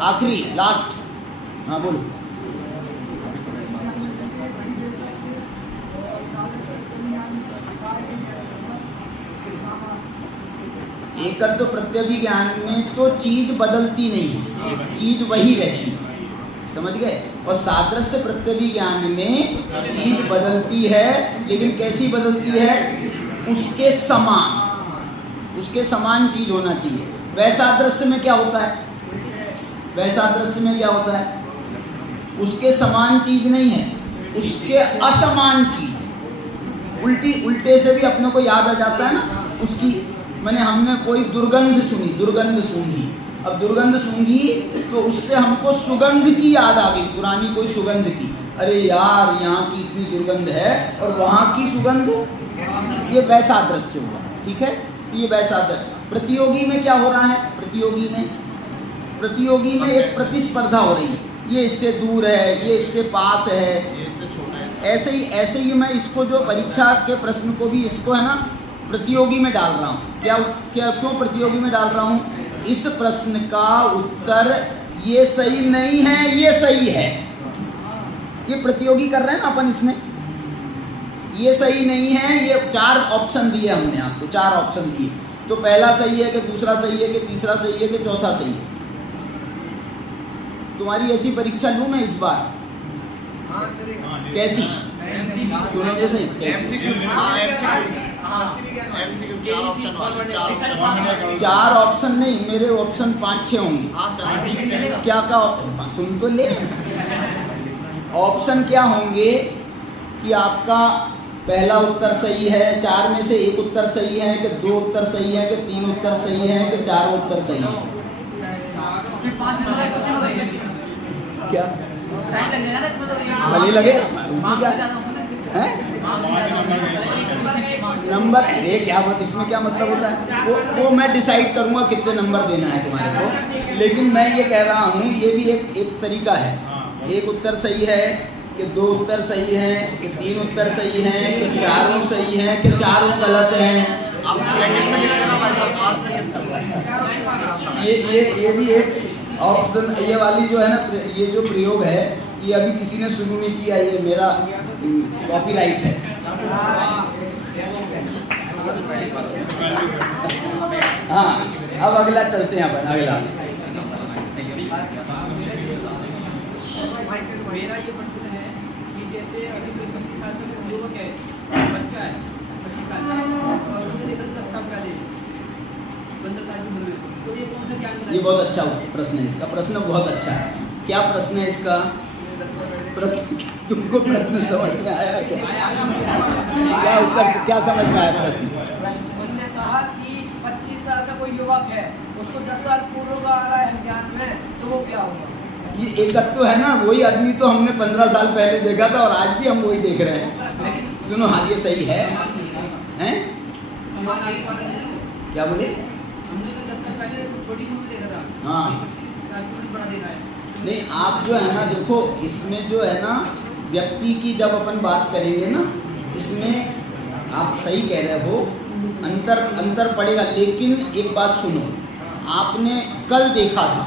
आखिरी लास्ट। हाँ बोलो। एकत्व प्रत्यभिज्ञान में तो चीज बदलती नहीं है, चीज वही रहती है, समझ गए? और सादृश्य प्रत्यभिज्ञान में चीज बदलती है, लेकिन कैसी बदलती है? उसके समान चीज होना चाहिए। वैसादृश्य में क्या होता है? वैसादृश्य में क्या होता है? उसके समान चीज नहीं है, उसके असमान चीज। उल्टे से भी अपने को याद आ जाता है ना उसकी। मैंने हमने कोई दुर्गंध सूंघी। अब दुर्गंध सूंघी तो उससे हमको सुगंध की याद आ गई, पुरानी कोई सुगंध की। अरे यार, यहाँ की इतनी दुर्गंध है और वहाँ की सुगंध, ये वैसादृश्य हुआ। ठीक है, ये वैसादृश्य। प्रतियोगी में क्या हो रहा है? प्रतियोगी में एक प्रतिस्पर्धा हो रही है, ये इससे दूर है, ये इससे पास है। ऐसे ही मैं इसको जो परीक्षा के प्रश्न को भी इसको है ना प्रतियोगी में डाल रहा हूँ। क्यों प्रतियोगी में डाल रहा हूँ? इस प्रश्न का उत्तर ये सही नहीं है, ये सही है। ये प्रतियोगी कर रहे हैं ना अपन इसमें। ये सही नहीं है, ये 4 ऑप्शन दिए हमने आपको, 4 ऑप्शन दिए। तो पहला सही है कि दूसरा सही है कि तीसरा सही है कि चौथा सही है। तुम्हारी ऐसी परीक्षा लूँ मैं इस बार? हाँ चलेगा। कैसी? सुनो तो सही। चार ऑप्शन नहीं, मेरे ऑप्शन 5-6 होंगे। क्या क्या सुन तो ले। ऑप्शन क्या होंगे कि आपका पहला उत्तर सही है, 4 में से 1 उत्तर सही है, कि 2 उत्तर सही है, कि 3 उत्तर सही है, कि 4 उत्तर सही है। क्या भले लगे हैं? नंबर अरे क्या बात, इसमें क्या मतलब होता है? वो मैं डिसाइड करूंगा कितने नंबर देना है तुम्हारे को। लेकिन मैं ये कह रहा हूँ, ये भी एक तरीका है। 1 उत्तर सही है, कि 2 उत्तर सही हैं, कि 3 उत्तर सही हैं, कि 4 सही हैं, कि 4 गलत हैं। ये भी एक ऑप्शन, ये वाली जो है ना, ये जो प्रयोग है, ये अभी किसी ने शुरू नहीं किया, ये मेरा कॉपीराइट है। हाँ, अब अगला चलते हैं अपन। अगला मेरा ये प्रश्न है कि जैसे अभी कोई 25 साल का युवक है, बच्चा है 25 साल का, और उसे 10 साल का दे 15 साल की उम्र में, तो ये कौन सा ज्ञान? ये बहुत अच्छा प्रश्न है, इसका प्रश्न बहुत अच्छा है। क्या प्रश्न है इसका? प्रश्न तुमको प्रश्न समझ में आया क्या? क्या उत्तर, क्या समझ में आया प्रश्न? उन्होंने कहा कि 25 साल का कोई युवक है, उसको 10 साल पूर्व का आ रहा है ज्ञान में, तो वो क्या होगा? ये एकत्व है ना, वही आदमी तो हमने 15 साल पहले देखा था और आज भी हम वही देख रहे हैं। सुनो, हाँ ये सही है। हैं? क्या बोले? हमने तो 10 साल पहले छोटी उम्र में देखा था। हाँ। 25 साल की उम्र से बड़ा देखा है। नहीं, आप जो है ना, देखो इसमें जो है ना, व्यक्ति की जब अपन बात करेंगे ना, इसमें आप सही कह रहे हो, अंतर पड़ेगा। लेकिन एक बात सुनो, आपने कल देखा था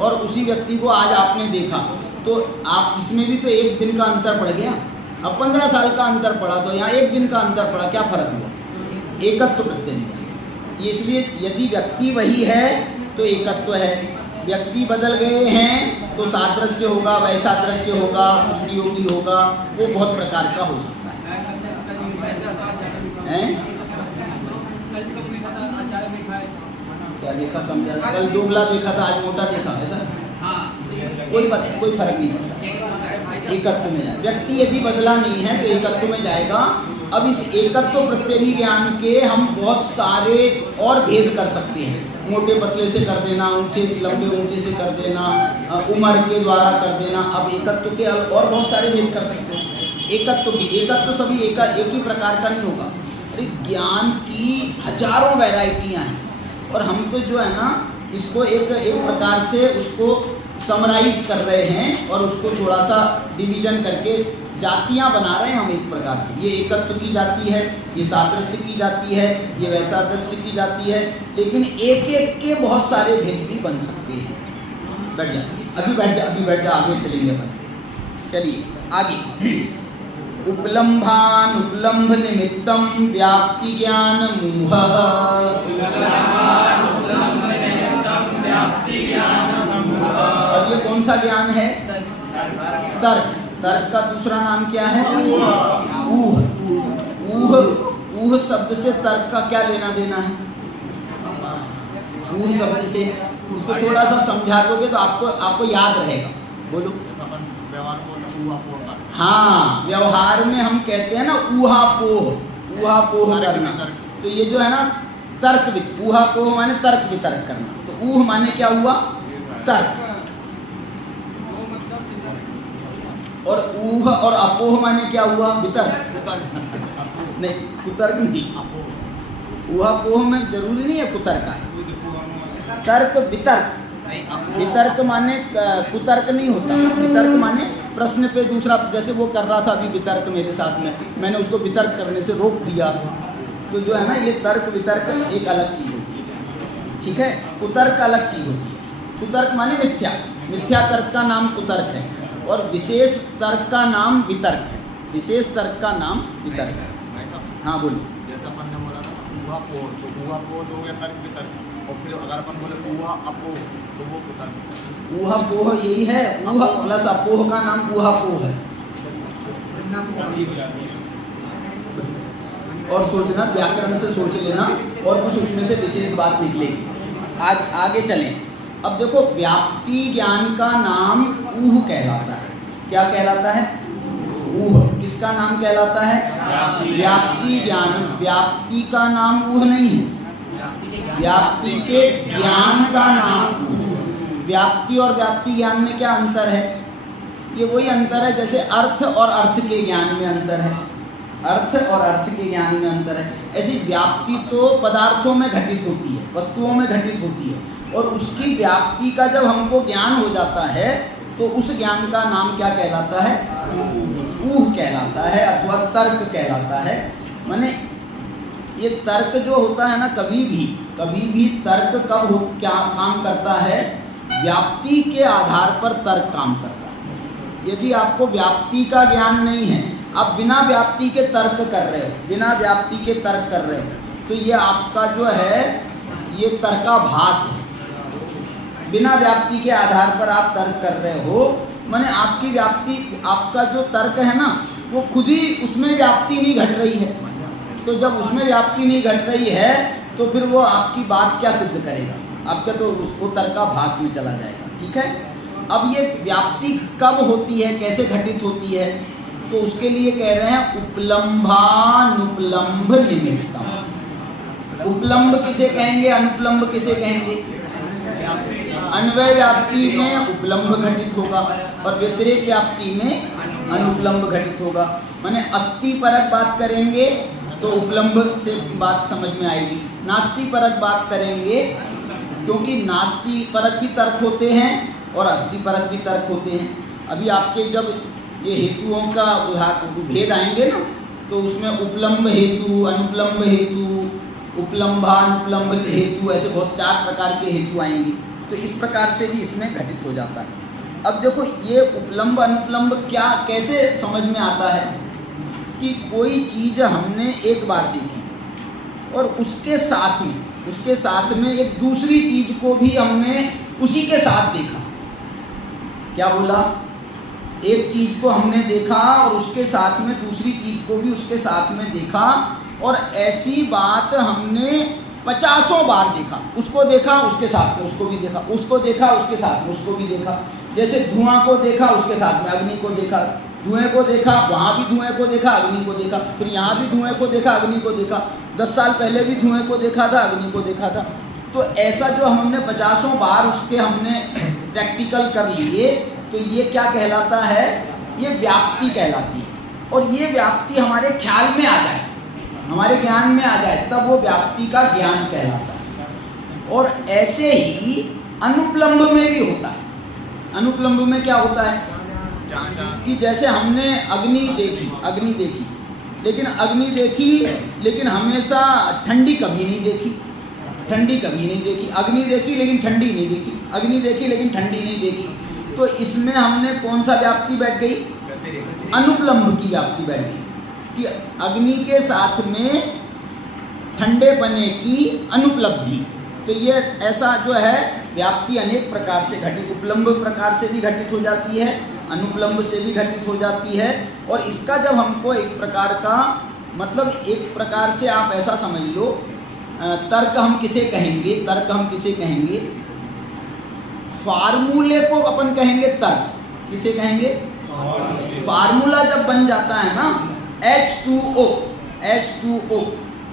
और उसी व्यक्ति को आज आपने देखा, तो आप इसमें भी तो 1 दिन का अंतर पड़ गया। अब 15 साल का अंतर पड़ा, तो यहाँ 1 दिन का अंतर पड़ा, क्या फर्क हुआ? एकत्व प्रत्यय। इसलिए यदि व्यक्ति वही है तो एकत्व है, व्यक्ति बदल गए हैं तो सादृश्य होगा, वैसादृश्य होगा, उपयोगी होगा, वो बहुत प्रकार का हो सकता है। क्या देखा? कम ज्यादा, कल दोगला देखा था, आज मोटा देखा, ऐसा कोई बात, कोई फर्क नहीं पड़ता। एकत्व में जाए, व्यक्ति यदि बदला नहीं है तो एकत्व में जाएगा। अब इस एकत्व प्रत्यय ज्ञान के हम बहुत सारे और भेद कर सकते हैं। मोटे पतले से कर देना, ऊंचे लंबे ऊंचे से कर देना, उम्र के द्वारा कर देना। अब एकत्व के और बहुत सारे भेद कर सकते हैं। एकत्व सभी एक ही प्रकार का नहीं होगा। अरे ज्ञान की हजारों वैरायटियाँ हैं और हम तो जो है ना, इसको एक प्रकार से उसको समराइज कर रहे हैं और उसको थोड़ा सा डिवीजन करके जातियां बना रहे हैं हम एक प्रकार से। ये एकत्व की जाति है, ये सादृश्य की जाति है, ये वैसादृश्य की जाति है, लेकिन एक के बहुत सारे भेद भी बन सकते हैं। बैठ जा, अभी बैठ जा, आगे चलेंगे अपन। चलिए आगे। उपलम्भान उपलम्भ निमित्तम व्याप्ति ज्ञान मूह। अब ये कौन सा ज्ञान है? तर्क। तर्क का दूसरा नाम क्या है? ऊह शब्द से तर्क का क्या लेना देना है? ऊह शब्द से उसको थोड़ा सा समझा दोगे तो आपको याद रहेगा। बोलो। हाँ, व्यवहार में हम कहते हैं ना ऊहापोह करना। तो ये जो है ना तर्क, ऊहापोह माने तर्क वितर्क करना। तो ऊह माने क्या हुआ? तर्क। और ऊह और अपोह माने क्या हुआ? वितर्क। नहीं, कुतर्क नहीं। ऊहापोह में जरूरी नहीं है कुतर्क है, तर्क वितर्क। वितर्क माने कुतर्क नहीं होता। वितर्क माने प्रश्न पे दूसरा, जैसे वो कर रहा था अभी वितर्क मेरे साथ में, मैंने उसको वितर्क करने से रोक दिया। तो जो है ना, ये तर्क वितर्क एक अलग चीज़ होती है, ठीक है। कुतर्क अलग चीज़ होती है। कुतर्क माने मिथ्या, मिथ्या तर्क का नाम कुतर्क है और विशेष तर्क का नाम वितर्क है। विशेष तर्क का नाम वितर्क है। हाँ बोलो। जैसा अपन ने बोला था ऊहापोह, तो ऊहापोह तो हो गया तर्क वितर्क, और फिर अगर अपन बोले ऊहापोह तो वो कुतर्क। ऊहापोह यही है, ऊह प्लस अपोह का नाम ऊहापोह है। और सोचना, व्याकरण से सोच लेना और कुछ उसमें से विशेष बात निकलेगी। आज आगे चलें। अब देखो, व्याप्ति ज्ञान का नाम ऊह कहलाता है। क्या कहलाता है? ऊह। किसका नाम कहलाता है? व्याप्ति ज्ञान। व्याप्ति का नाम ऊह नहीं है, व्याप्ति के ज्ञान का नाम ऊह। व्याप्ति और व्याप्ति ज्ञान में क्या अंतर है? ये वही अंतर है जैसे अर्थ और अर्थ के ज्ञान में अंतर है, अर्थ और अर्थ के ज्ञान में अंतर है। ऐसी व्याप्ति तो पदार्थों में घटित होती है, वस्तुओं में घटित होती है, और उसकी व्याप्ति का जब हमको ज्ञान हो जाता है तो उस ज्ञान का नाम क्या कहलाता है? ऊह कहलाता है अथवा तर्क कहलाता है। माने ये तर्क जो होता है ना, कभी भी तर्क कब क्या काम करता है? व्याप्ति के आधार पर तर्क काम करता है। यदि आपको व्याप्ति का ज्ञान नहीं है, आप बिना व्याप्ति के तर्क कर रहे हो, बिना व्याप्ति के तर्क कर रहे हो, तो ये आपका जो है ये तर्काभास है। बिना व्याप्ति के आधार पर आप तर्क कर रहे हो, माने आपकी व्याप्ति, आपका जो तर्क है ना, वो खुद ही उसमें व्याप्ति नहीं घट रही है। तो जब उसमें व्याप्ति नहीं घट रही है तो फिर वो आपकी बात क्या सिद्ध करेगा? आपका तो उसको तर्काभास में चला जाएगा। ठीक है। अब ये व्याप्ति कब होती है, कैसे घटित होती है? तो उसके लिए कह रहे हैं उपलम्भानुपलम्भ निमित्तम। उपलम्भ किसे कहेंगे, अनुपलम्भ किसे कहेंगे? अन्वय व्याप्ति में उपलम्भ घटित होगा और व्यतिरेक व्याप्ति में अनुपलम्भ घटित होगा। माने अस्थि परक बात करेंगे तो उपलम्भ से बात समझ में आएगी, नास्ति परक बात करेंगे क्योंकि नास्ति परक भी तर्क होते हैं और अस्थि परक भी तर्क होते हैं। अभी आपके जब ये हेतुओं का भेद आएंगे ना, तो उसमें उपलम्भ हेतु, अनुपलम्भ हेतु, उपलम्भानुपलम्भ हेतु, ऐसे बहुत 4 प्रकार के हेतु आएंगे। तो इस प्रकार से भी इसमें घटित हो जाता है। अब देखो, ये उपलम्भ अनुपलम्भ क्या कैसे समझ में आता है कि कोई चीज़ हमने एक बार देखी और उसके साथ में एक दूसरी चीज़ को भी हमने उसी के साथ देखा। क्या बोला? एक चीज़ को हमने देखा और उसके साथ में दूसरी चीज़ को भी उसके साथ में देखा, और ऐसी बात हमने 50 बार देखा। उसको देखा, उसके साथ में उसको भी देखा, उसको देखा, उसके साथ में उसको भी देखा। जैसे धुआं को देखा, उसके साथ में अग्नि को देखा, धुएं को देखा, वहाँ भी धुएं को देखा, अग्नि को देखा, फिर यहाँ भी धुएं को देखा, अग्नि को देखा, 10 साल पहले भी धुएं को देखा था, अग्नि को देखा था। तो ऐसा जो हमने 50 बार उसके हमने प्रैक्टिकल कर लिए, तो ये क्या कहलाता है? ये व्याप्ति कहलाती है। और ये व्याप्ति हमारे ख्याल में आ जाए, हमारे ज्ञान में आ जाए, तब वो व्याप्ति का ज्ञान कहलाता है। और ऐसे ही अनुपलम्भ में भी होता है। अनुपलम्भ में क्या होता है कि जैसे हमने अग्नि देखी, लेकिन हमेशा ठंडी कभी नहीं देखी, अग्नि देखी लेकिन ठंडी नहीं देखी, अग्नि देखी लेकिन ठंडी नहीं देखी। तो इसमें हमने कौन सा व्याप्ति बैठ गई? अनुपलम्भ की व्याप्ति बैठ गई कि अग्नि के साथ में ठंडे पने की अनुपलब्धि। तो ये ऐसा जो है व्याप्ति अनेक प्रकार से घटित, उपलम्भ प्रकार से भी घटित हो जाती है, अनुपलम्भ से भी घटित हो जाती है। और इसका जब हमको एक प्रकार का मतलब, एक प्रकार से आप ऐसा समझ लो, तर्क हम किसे कहेंगे? फार्मूले को अपन कहेंगे तर्क। किसे कहेंगे? फार्मूला जब बन जाता है ना, H2O,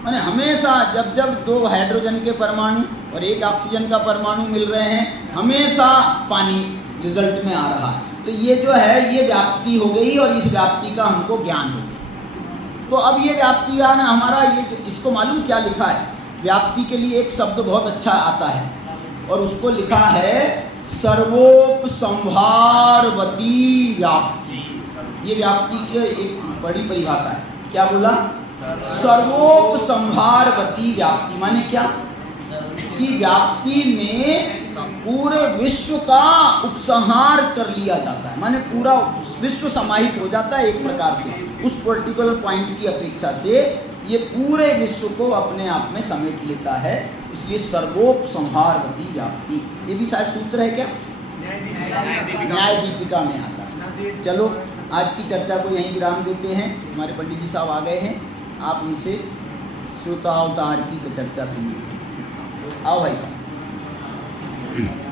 माने हमेशा जब 2 हाइड्रोजन के परमाणु और 1 ऑक्सीजन का परमाणु मिल रहे हैं, हमेशा पानी रिजल्ट में आ रहा है। तो ये जो है ये व्याप्ति हो गई और इस व्याप्ति का हमको ज्ञान हो गया। तो अब ये व्याप्ति ज्ञान हमारा, ये इसको मालूम क्या लिखा है? व्याप्ति के लिए एक शब्द बहुत अच्छा आता है और उसको लिखा है सर्वोपसंहारवती व्याप्ति। ये व्याप्ति की एक बड़ी परिभाषा है। क्या बोला? सर्वोपसंहारवती व्याप्ति। माने क्या? कि व्याप्ति में पूरे विश्व का उपसंहार कर लिया जाता है, माने पूरा विश्व समाहित हो जाता है एक प्रकार से। उस पर्टिकुलर पॉइंट की अपेक्षा से ये पूरे विश्व को अपने आप में समेट लेता है, इसलिए सर्वोपसंहारवती व्याप्ति। ये भी शायद सूत्र है क्या? न्याय दीपिका में आता है। चलो आज की चर्चा को यहीं विराम देते हैं। हमारे पंडित जी साहब आ गए हैं, आप उनसे श्रोतावतार की चर्चा सुनिए। आओ भाई साहब।